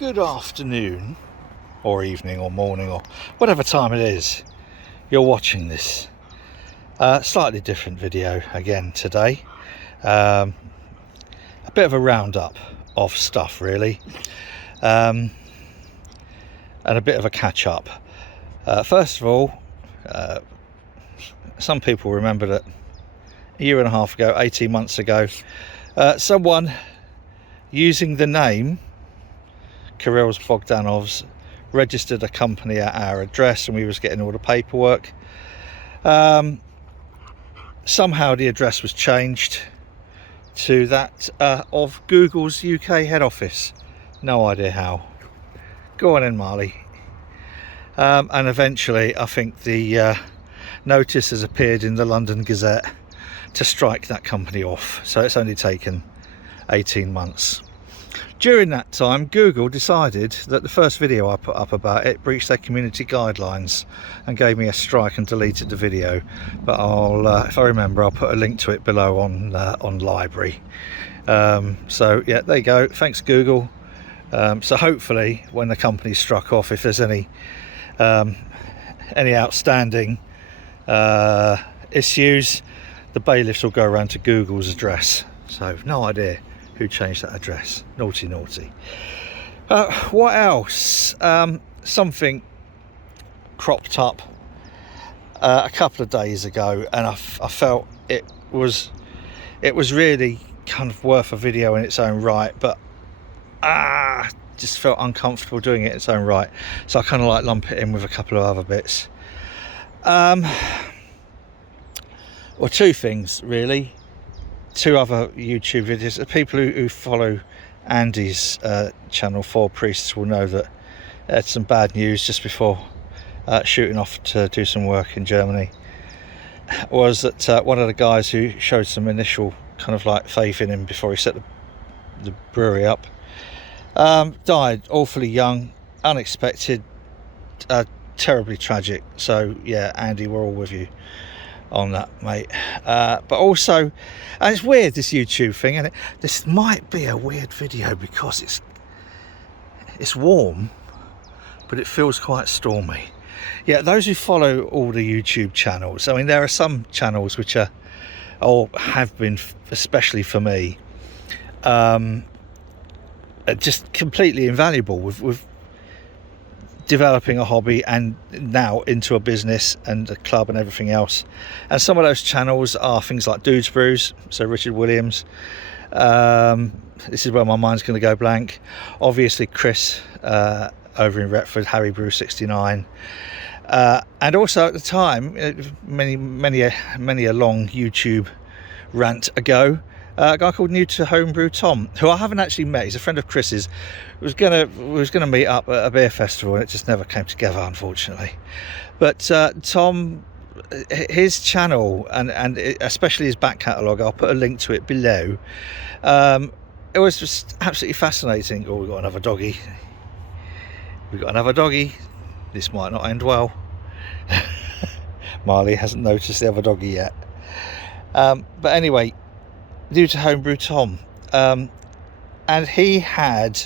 good afternoon or evening or morning or whatever time it is you're watching this. Slightly different video again today. A bit of a roundup of stuff really, and a bit of a catch up. First of all, some people remember that a year and a half ago, 18 months ago, someone using the name Kirill's Bogdanov's registered a company at our address, and we was getting all the paperwork. Somehow the address was changed to that of Google's UK head office. No idea how. Go on in, Marley. And eventually I think the notice has appeared in the London Gazette to strike that company off, so it's only taken 18 months. During that time, Google decided that the first video I put up about it breached their community guidelines and gave me a strike and deleted the video. But I'll, if I remember, I'll put a link to it below on library. So yeah, there you go. Thanks, Google. So hopefully, when the company's struck off, if there's any outstanding issues, the bailiffs will go around to Google's address. So no idea who changed that address. Naughty. What else? Something cropped up a couple of days ago, and I felt it was really kind of worth a video in its own right, but just felt uncomfortable doing it in its own right, so I kind of like lump it in with a couple of other bits. Well, two things really. Two other YouTube videos. The people who follow Andy's channel, Four Priests, will know that I had some bad news just before shooting off to do some work in Germany. Was that one of the guys who showed some initial kind of like faith in him before he set the brewery up died awfully young, unexpected, terribly tragic. So yeah, Andy, we're all with you on that, mate. But also, and it's weird, this YouTube thing, and this might be a weird video because it's warm, but it feels quite stormy. Yeah, those who follow all the YouTube channels, I mean, there are some channels which are, or have been, especially for me, just completely invaluable with developing a hobby and now into a business and a club and everything else. And some of those channels are things like Dudes Brews, so Richard Williams. This is where my mind's going to go blank. Obviously Chris over in Retford, Harry Brew 69, and also at the time, many a long YouTube rant ago, a guy called To Homebrew Tom, who I haven't actually met. He's a friend of Chris's. We was gonna meet up at a beer festival, and it just never came together, unfortunately. But Tom, his channel and especially his back catalogue, I'll put a link to it below. It was just absolutely fascinating. Oh, we got another doggy. This might not end well. Marley hasn't noticed the other doggy yet. But anyway, To Homebrew Tom, and he had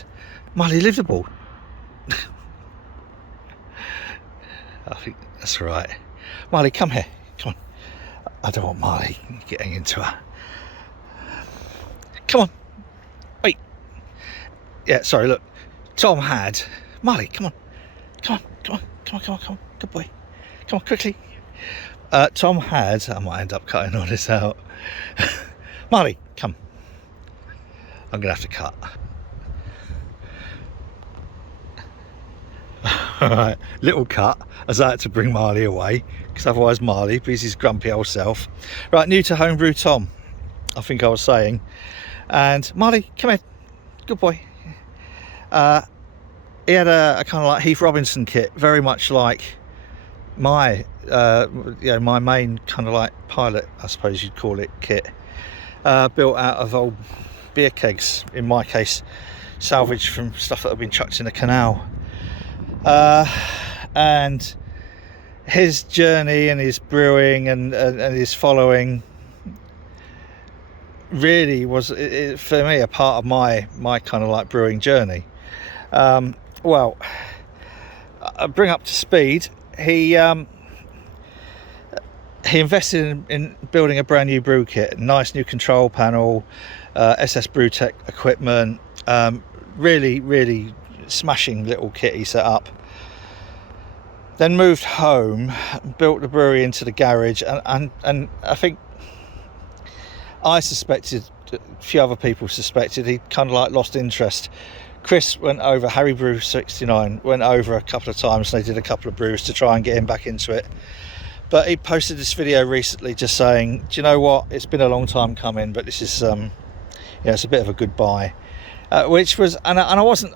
Marley livable. I think that's right. Marley, come here. Come on. I don't want Marley getting into her. Come on. Wait. Yeah, sorry, look. Tom had Marley, come on. Come on. Good boy. Come on, quickly. Tom had, I might end up cutting all this out. Marley, come. I'm gonna have to cut. Alright, little cut as I had to bring Marley away, because otherwise Marley be his grumpy old self. Right, To Homebrew Tom, I think I was saying. And Marley, come here. Good boy. He had a kind of like Heath Robinson kit, very much like my my main kind of like pilot, I suppose you'd call it, kit. Built out of old beer kegs, in my case salvaged from stuff that had been chucked in a canal. And his journey and his brewing and his following really was, for me, a part of my kind of like brewing journey. Well, I bring up to speed. He invested in building a brand new brew kit, nice new control panel, SS Brewtech equipment, really smashing little kit he set up. Then moved home, built the brewery into the garage, and I think I suspected, a few other people suspected, he kind of like lost interest. Chris went over, Harry Brew 69 went over a couple of times, and they did a couple of brews to try and get him back into it. But he posted this video recently just saying, do you know what, it's been a long time coming, but this is it's a bit of a goodbye, which was, and I wasn't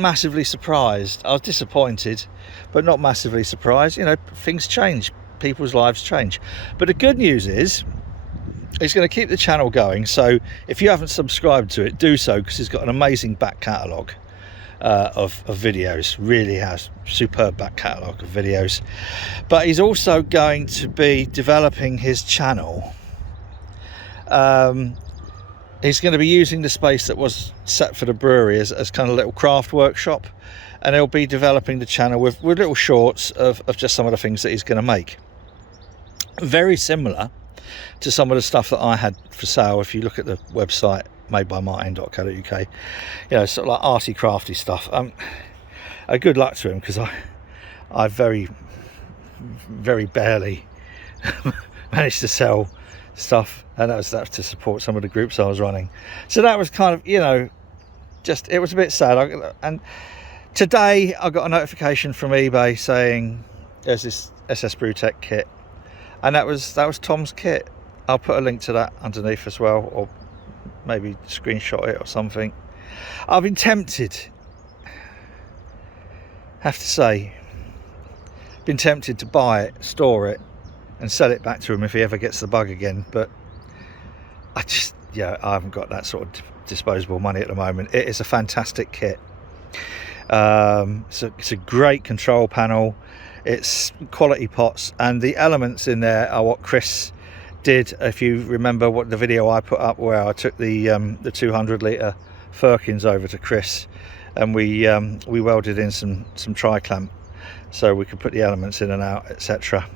massively surprised. I was disappointed, but not massively surprised. Things change, people's lives change. But the good news is he's going to keep the channel going, so if you haven't subscribed to it, do so, because he's got an amazing back catalogue of videos. Really has superb back catalogue of videos. But he's also going to be developing his channel. He's going to be using the space that was set for the brewery as kind of a little craft workshop, and he'll be developing the channel with little shorts of just some of the things that he's going to make. Very similar to some of the stuff that I had for sale. If you look at the website MadeByMartyn.co.uk, sort of like arty crafty stuff. Good luck to him, because I very barely managed to sell stuff, and that was to support some of the groups I was running. So that was kind of, it was a bit sad. And today I got a notification from eBay saying there's this SS Brewtech kit, and that was Tom's kit. I'll put a link to that underneath as well, or maybe screenshot it or something. I've been tempted, have to say, to buy it, store it, and sell it back to him if he ever gets the bug again, but I haven't got that sort of disposable money at the moment. It is a fantastic kit. It's a great control panel, it's quality pots, and the elements in there are what Chris did. If you remember what the video I put up where I took the 200 litre firkins over to Chris, and we welded in some tri-clamp so we could put the elements in and out, etc.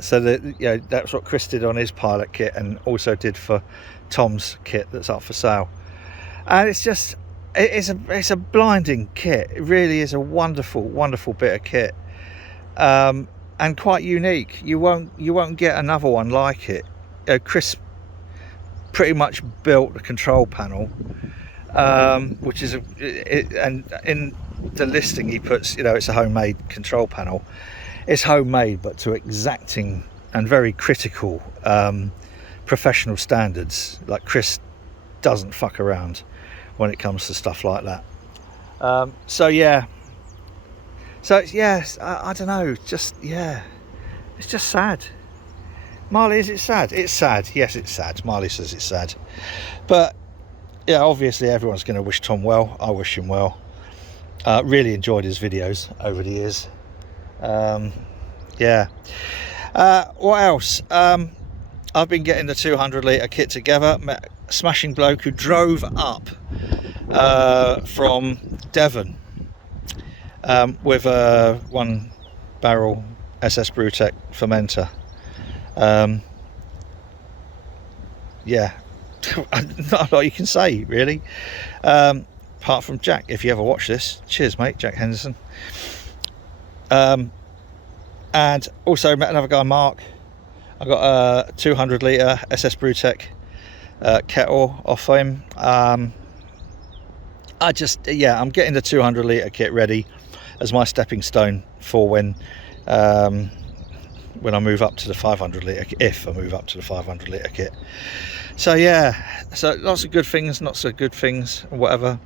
So that's what Chris did on his pilot kit, and also did for Tom's kit that's up for sale. And it's a blinding kit. It really is a wonderful bit of kit, and quite unique. You won't get another one like it. Chris pretty much built the control panel, which is and in the listing he puts, it's a homemade control panel. It's homemade, but to exacting and very critical professional standards. Like, Chris doesn't fuck around when it comes to stuff like that. I don't know, it's just sad. Marley, is it sad? It's sad. Yes, it's sad. Marley says it's sad, but obviously everyone's going to wish Tom well. I wish him well. Really enjoyed his videos over the years. What else? I've been getting the 200 litre kit together. Met a smashing bloke who drove up from Devon with a 1 barrel SS Brewtech fermenter. Not a lot you can say, really, apart from Jack. If you ever watch this, cheers mate, Jack Henderson. And also met another guy, Mark. I got a 200 litre SS Brewtech kettle off him. I'm getting the 200 litre kit ready as my stepping stone for when I move up to the 500 litre, if I move up to the 500 litre kit. So lots of good things, not so good things, whatever.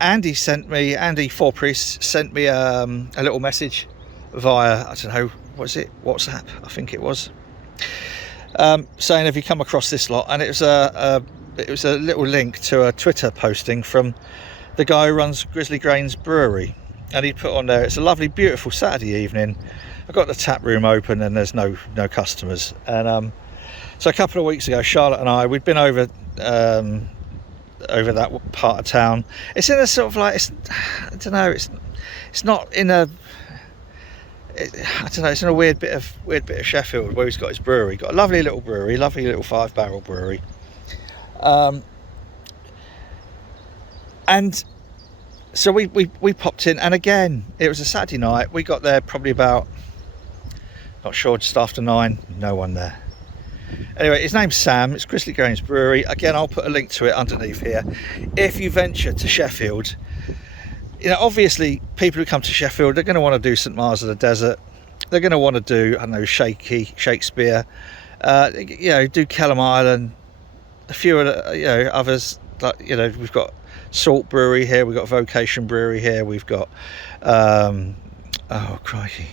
Andy 4 Priests sent me a little message via, I don't know, was it WhatsApp? I think it was, saying, have you come across this lot? And it was a little link to a Twitter posting from the guy who runs Grizzly Grains Brewery, and he put on there, it's a lovely, beautiful Saturday evening. I've got the tap room open and there's no customers. And so a couple of weeks ago, Charlotte and I, we'd been over over that part of town. It's in a sort of like, I don't know, it's not in a, I don't know, it's in a weird bit of Sheffield where he's got his brewery. Got a lovely little brewery, lovely little 5-barrel brewery. And so we popped in, and again, it was a Saturday night. We got there probably about, not sure, just after 9. No one there. Anyway, his name's Sam. It's Grizzly Brewery. Again, I'll put a link to it underneath here. If you venture to Sheffield, you know, obviously people who come to Sheffield, they're going to want to do St Mars of the Desert. They're going to want to do, I don't know, Shakespeare. You know, do Kellam Island. A few of the, you know, others. Like, you know, we've got Salt Brewery here. We've got Vocation Brewery here. We've got, oh crikey,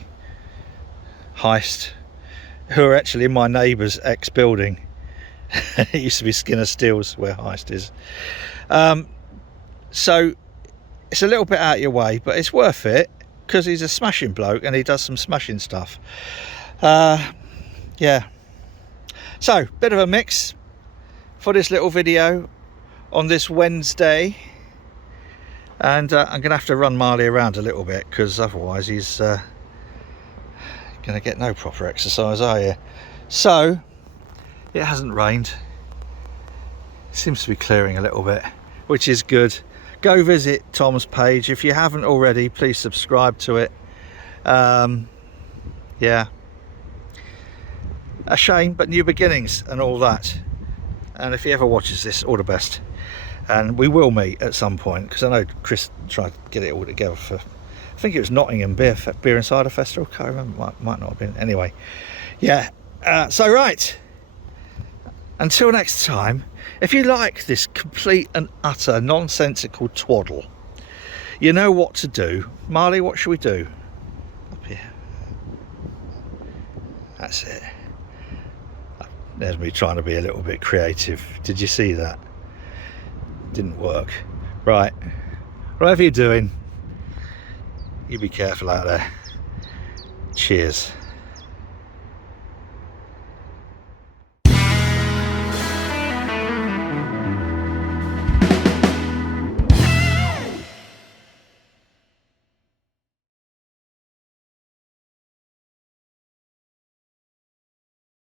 Heist, who are actually in my neighbour's ex-building. It used to be Skinner Steels where Heist is. So it's a little bit out of your way, but it's worth it because he's a smashing bloke and he does some smashing stuff. Yeah. So, bit of a mix for this little video on this Wednesday. And I'm going to have to run Marley around a little bit because otherwise he's going to get no proper exercise, are you? So, it hasn't rained. It seems to be clearing a little bit, which is good. Go visit Tom's page. If you haven't already, please subscribe to it. Yeah. A shame, but new beginnings and all that. And if he ever watches this, all the best. And we will meet at some point, because I know Chris tried to get it all together for, I think it was Nottingham Beer and Cider Festival. Can't remember, might not have been. Anyway, yeah. So right, until next time, if you like this complete and utter nonsensical twaddle, you know what to do. Marley, what should we do? Up here. That's it. There's me trying to be a little bit creative. Did you see that? Didn't work. Right, whatever you're doing, you be careful out there. Cheers.